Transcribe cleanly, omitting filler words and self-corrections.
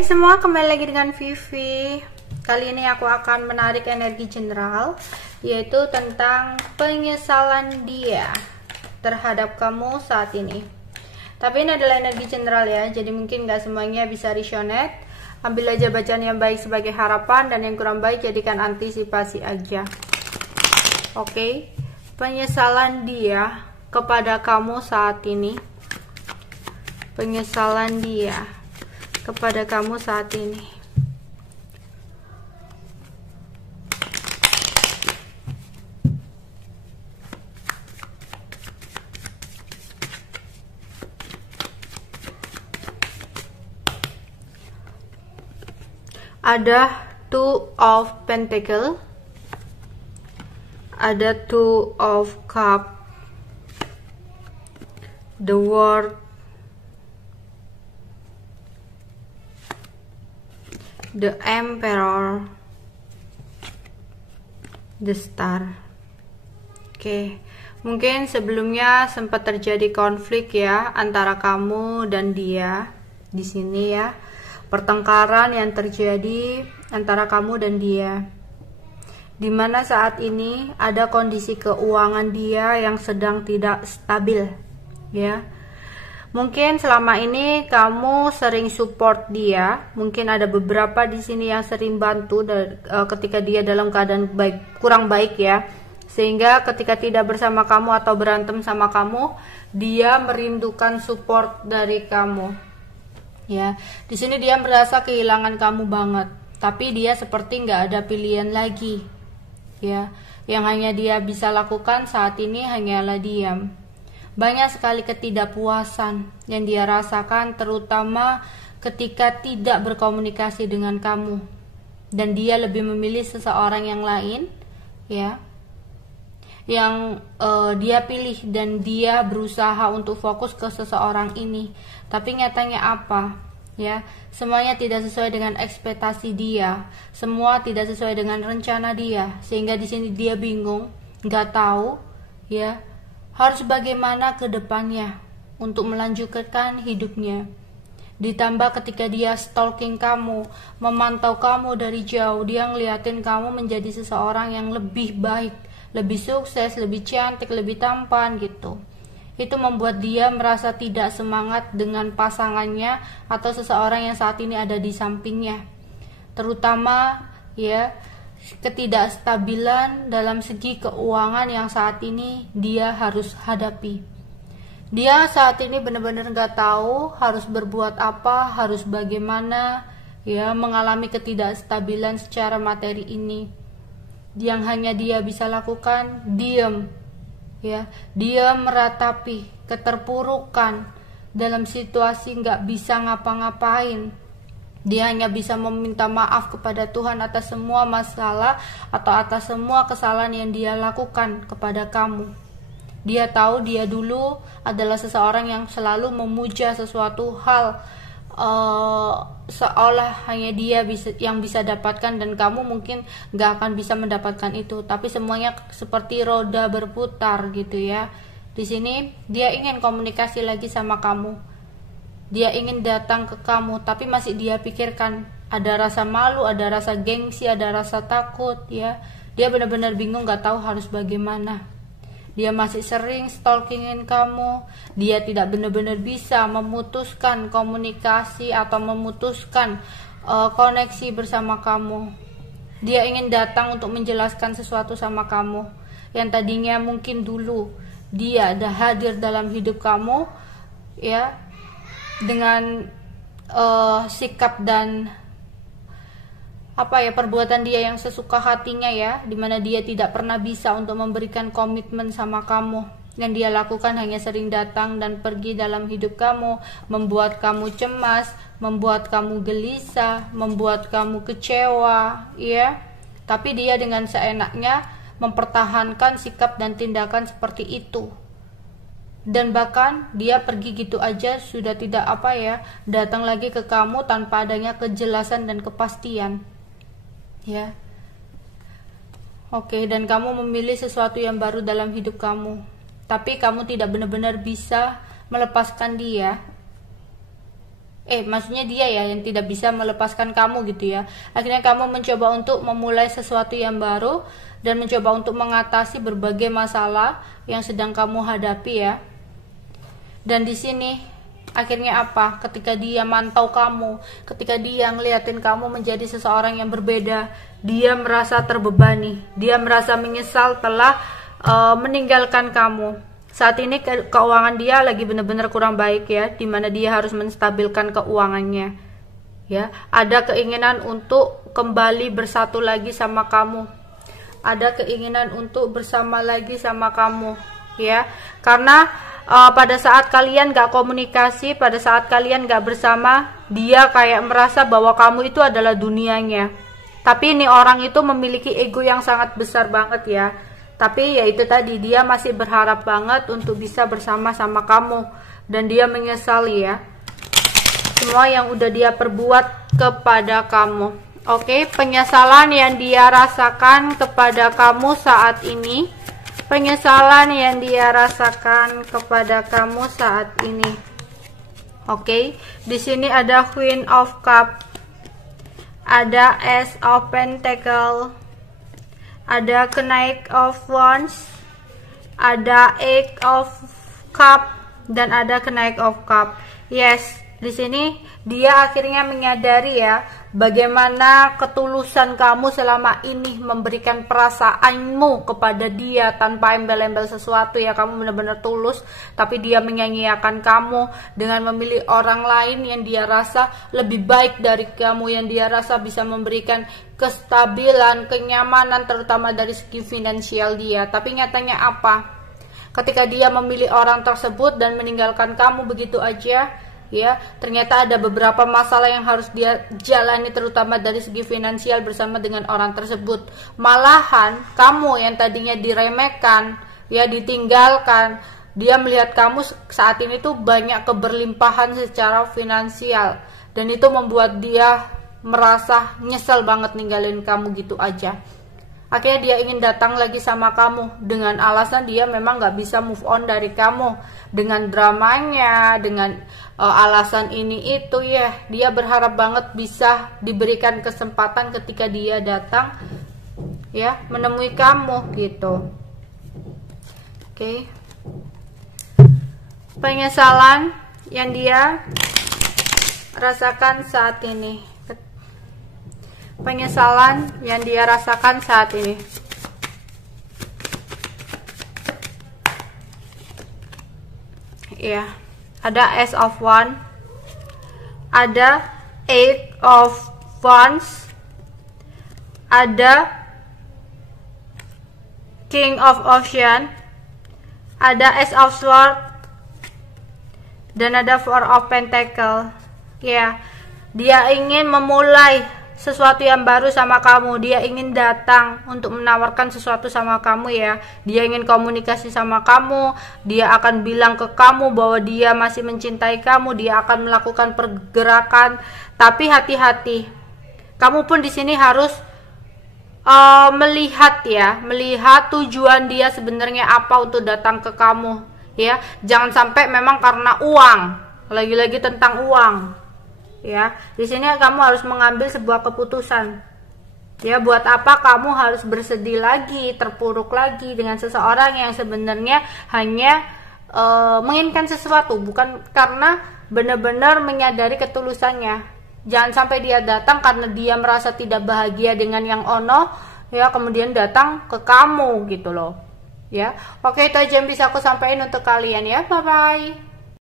Hai semua, kembali lagi dengan Vivi. Kali ini aku akan menarik energi general, yaitu tentang penyesalan dia terhadap kamu saat ini. Tapi ini adalah energi general ya, jadi mungkin gak semuanya bisa resonate. Ambil aja bacaan yang baik sebagai harapan, dan yang kurang baik jadikan antisipasi aja. Oke, penyesalan dia kepada kamu saat ini. Penyesalan dia kepada kamu saat ini. Ada Two of Pentacle, ada Two of Cup, the World, the Emperor, the Star. Oke, mungkin sebelumnya sempat terjadi konflik ya antara kamu dan dia di sini ya. Pertengkaran yang terjadi antara kamu dan dia, dimana saat ini ada kondisi keuangan dia yang sedang tidak stabil ya. Mungkin selama ini kamu sering support dia, mungkin ada beberapa di sini yang sering bantu ketika dia dalam keadaan kurang baik ya, sehingga ketika tidak bersama kamu atau berantem sama kamu, dia merindukan support dari kamu. Ya, di sini dia merasa kehilangan kamu banget, tapi dia seperti nggak ada pilihan lagi. Ya, yang hanya dia bisa lakukan saat ini hanyalah diam. Banyak sekali ketidakpuasan yang dia rasakan, terutama ketika tidak berkomunikasi dengan kamu, dan dia lebih memilih seseorang yang lain, ya, yang dia pilih, dan dia berusaha untuk fokus ke seseorang ini. Tapi nyatanya apa? Ya, semuanya tidak sesuai dengan ekspektasi dia, semua tidak sesuai dengan rencana dia, sehingga di sini dia bingung, nggak tahu, ya, harus bagaimana ke depannya untuk melanjutkan hidupnya. Ditambah ketika dia stalking kamu, memantau kamu dari jauh, dia ngeliatin kamu menjadi seseorang yang lebih baik, lebih sukses, lebih cantik, lebih tampan gitu. Itu membuat dia merasa tidak semangat dengan pasangannya atau seseorang yang saat ini ada di sampingnya. Terutama ya, ketidakstabilan dalam segi keuangan yang saat ini dia harus hadapi. Dia saat ini benar-benar gak tahu harus berbuat apa, harus bagaimana, ya, mengalami ketidakstabilan secara materi ini. Yang hanya dia bisa lakukan diam, ya, dia meratapi keterpurukan dalam situasi nggak bisa ngapa-ngapain. Dia hanya bisa meminta maaf kepada Tuhan atas semua masalah atau atas semua kesalahan yang dia lakukan kepada kamu. Dia tahu dia dulu adalah seseorang yang selalu memuja sesuatu hal, seolah hanya dia yang bisa dapatkan, dan kamu mungkin gak akan bisa mendapatkan itu. Tapi semuanya seperti roda berputar gitu ya. Di sini dia ingin komunikasi lagi sama kamu, dia ingin datang ke kamu, tapi masih dia pikirkan, ada rasa malu, ada rasa gengsi, ada rasa takut ya. Dia benar-benar bingung, gak tahu harus bagaimana. Dia masih sering stalkingin kamu. Dia tidak benar-benar bisa memutuskan komunikasi atau memutuskan koneksi bersama kamu. Dia ingin datang untuk menjelaskan sesuatu sama kamu, yang tadinya mungkin dulu dia ada hadir dalam hidup kamu ya, dengan sikap dan perbuatan dia yang sesuka hatinya ya, dimana dia tidak pernah bisa untuk memberikan komitmen sama kamu. Yang dia lakukan hanya sering datang dan pergi dalam hidup kamu, membuat kamu cemas, membuat kamu gelisah, membuat kamu kecewa ya. Tapi dia dengan seenaknya mempertahankan sikap dan tindakan seperti itu, dan bahkan dia pergi gitu aja, sudah tidak datang lagi ke kamu tanpa adanya kejelasan dan kepastian ya. Oke, dan kamu memilih sesuatu yang baru dalam hidup kamu, tapi kamu tidak benar-benar bisa melepaskan dia Maksudnya dia ya yang tidak bisa melepaskan kamu gitu ya. Akhirnya kamu mencoba untuk memulai sesuatu yang baru dan mencoba untuk mengatasi berbagai masalah yang sedang kamu hadapi ya. Dan di sini akhirnya apa? Ketika dia mantau kamu, ketika dia ngeliatin kamu menjadi seseorang yang berbeda, dia merasa terbebani, dia merasa menyesal telah meninggalkan kamu. Saat ini keuangan dia lagi benar-benar kurang baik ya, dimana dia harus menstabilkan keuangannya ya. Ada keinginan untuk kembali bersatu lagi sama kamu, ada keinginan untuk bersama lagi sama kamu ya, karena pada saat kalian gak komunikasi, pada saat kalian gak bersama, dia kayak merasa bahwa kamu itu adalah dunianya. Tapi ini orang itu memiliki ego yang sangat besar banget ya. Tapi ya itu tadi, dia masih berharap banget untuk bisa bersama sama kamu. Dan dia menyesali ya semua yang udah dia perbuat kepada kamu. Oke, penyesalan yang dia rasakan kepada kamu saat ini. Penyesalan yang dia rasakan kepada kamu saat ini. Oke, di sini ada Queen of Cup. Ada Ace of Pentacle. Ada Knight of Wands, ada Eight of Cup, dan ada Knight of Cup. Yes, di sini dia akhirnya menyadari ya bagaimana ketulusan kamu selama ini memberikan perasaanmu kepada dia tanpa embel-embel sesuatu ya. Kamu benar-benar tulus, tapi dia menyanyiakan kamu dengan memilih orang lain yang dia rasa lebih baik dari kamu, yang dia rasa bisa memberikan kestabilan, kenyamanan, terutama dari segi finansial dia. Tapi nyatanya apa? Ketika dia memilih orang tersebut dan meninggalkan kamu begitu aja ya, ternyata ada beberapa masalah yang harus dia jalani, terutama dari segi finansial bersama dengan orang tersebut. Malahan kamu yang tadinya diremehkan ya, ditinggalkan, dia melihat kamu saat ini tuh banyak keberlimpahan secara finansial, dan itu membuat dia merasa nyesel banget ninggalin kamu gitu aja. Akhirnya dia ingin datang lagi sama kamu dengan alasan dia memang gak bisa move on dari kamu, dengan dramanya, dengan alasan ini itu ya. Dia berharap banget bisa diberikan kesempatan ketika dia datang ya menemui kamu gitu. Oke. Penyesalan yang dia rasakan saat ini. Penyesalan yang dia rasakan saat ini. Ya, ada Ace of Wands, ada Eight of Wands, ada King of Ocean, ada Ace of Swords, dan ada Four of Pentacle. Ya, dia ingin memulai sesuatu yang baru sama kamu. Dia ingin datang untuk menawarkan sesuatu sama kamu ya. Dia ingin komunikasi sama kamu. Dia akan bilang ke kamu bahwa dia masih mencintai kamu. Dia akan melakukan pergerakan. Tapi hati-hati. Kamu pun di sini harus melihat ya, melihat tujuan dia sebenarnya apa untuk datang ke kamu ya. Jangan sampai memang karena uang. Lagi-lagi tentang uang. Ya, di sini kamu harus mengambil sebuah keputusan. Ya, buat apa kamu harus bersedih lagi, terpuruk lagi dengan seseorang yang sebenarnya hanya menginginkan sesuatu, bukan karena benar-benar menyadari ketulusannya. Jangan sampai dia datang karena dia merasa tidak bahagia dengan yang ono, ya, kemudian datang ke kamu gitu loh. Ya, oke, itu aja yang bisa aku sampaikan untuk kalian ya. Bye bye.